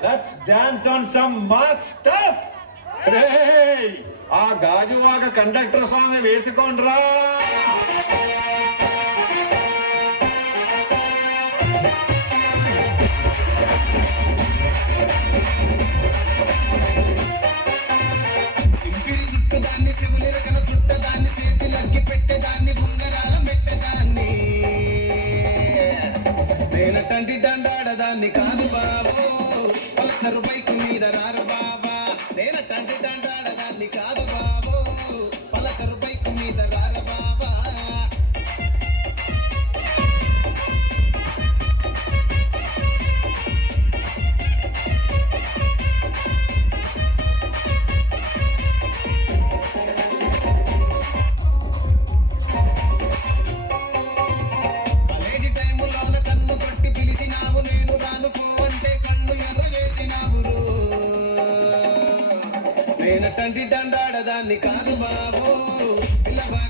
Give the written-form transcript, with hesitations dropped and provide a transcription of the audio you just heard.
Let's dance on some mass stuff. Hey, ఆ Gajuwaka conductor song వేసుకోండ్రా. సింపిరి చుట్టదాన్ని శివులి రకన చుట్టదాన్ని చేతిలగ్గి పెట్టేదాన్ని ఉంగరాల మెట్టదాన్ని నేనటంటి దండాడదాన్ని కాదు బాబు పల్సరు బైక్ మీద రారు బాబా నేనటంటి దండాడదాన్ని కాదు బాబు పల్సరు బైక్ మీద రారు బాబా కాలేజీ టైములోన కన్ను కొట్టి పిలిచినావు నేను రానుకో అంటే కళ్ళు ఎర్ర చేసినావు నేనటంటి దండాడదాన్ని కాదు బాబు పిల్లవా